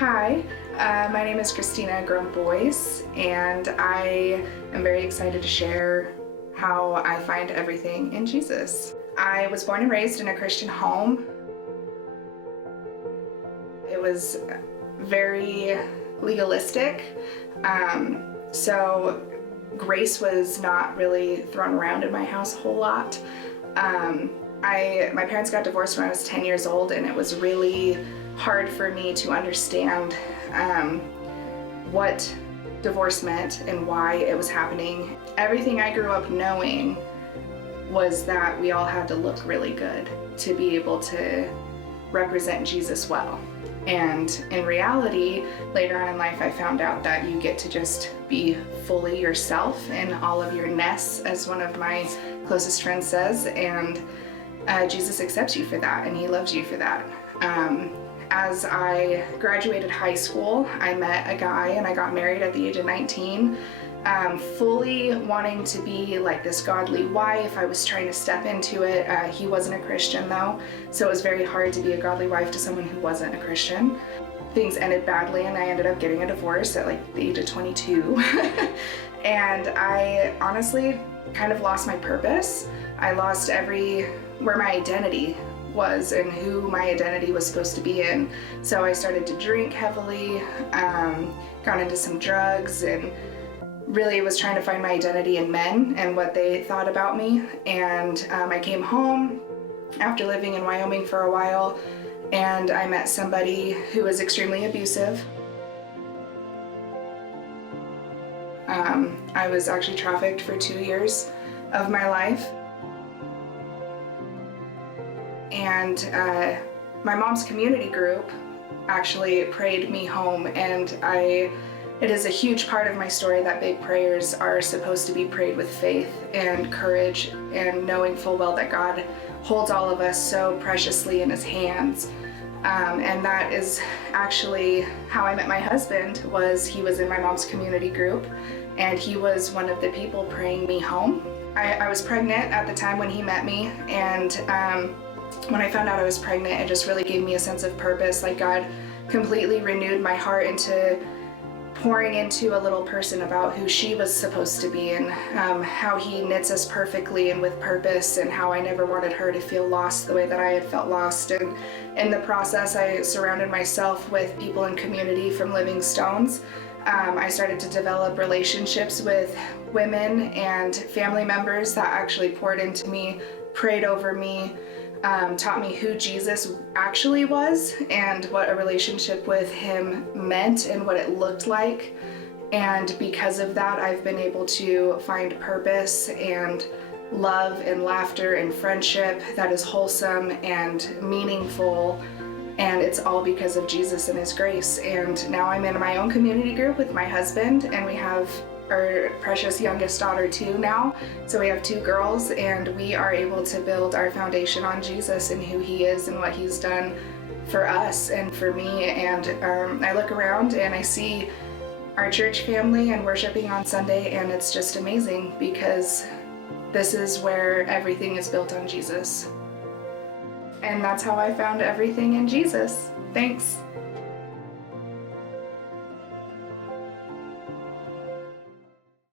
Hi, my name is Grumbois, and I am very excited to share how I find everything in Jesus. I was born and raised in a Christian home. It was very legalistic, so grace was not really thrown around in my house a whole lot. My parents got divorced when I was 10 years old, and it was really hard for me to understand what divorce meant and why it was happening. Everything I grew up knowing was that we all had to look really good to be able to represent Jesus well. And in reality, later on in life, I found out that you get to just be fully yourself in all of your ness, as one of my closest friends says, and Jesus accepts you for that, and he loves you for that. As I graduated high school, I met a guy and I got married at the age of 19, fully wanting to be like this godly wife. I was trying to step into it. He wasn't a Christian though, so it was very hard to be a godly wife to someone who wasn't a Christian. Things ended badly and I ended up getting a divorce at like the age of 22. And I honestly kind of lost my purpose. I lost where my identity was and who my identity was supposed to be in. So I started to drink heavily, got into some drugs, and really was trying to find my identity in men and what they thought about me. And I came home after living in Wyoming for a while, and I met somebody who was extremely abusive. I was actually trafficked for 2 years of my life. And my mom's community group actually prayed me home, and it is a huge part of my story that big prayers are supposed to be prayed with faith and courage and knowing full well that God holds all of us so preciously in his hands. And that is actually how I met my husband. He was in my mom's community group, and he was one of the people praying me home. I was pregnant at the time when he met me, and when I found out I was pregnant, it just really gave me a sense of purpose. Like God completely renewed my heart into pouring into a little person about who she was supposed to be, and how he knits us perfectly and with purpose, and how I never wanted her to feel lost the way that I had felt lost. And in the process, I surrounded myself with people in community from living stones. I started to develop relationships with women and family members that actually poured into me, prayed over me, taught me who Jesus actually was and what a relationship with him meant and what it looked like. And because of that, I've been able to find purpose and love and laughter and friendship that is wholesome and meaningful. And it's all because of Jesus and his grace. And now I'm in my own community group with my husband, and we have our precious youngest daughter too now. So we have 2 girls, and we are able to build our foundation on Jesus and who he is and what he's done for us and for me. And I look around and I see our church family and worshiping on Sunday, and it's just amazing because this is where everything is built on Jesus. And that's how I found everything in Jesus. Thanks.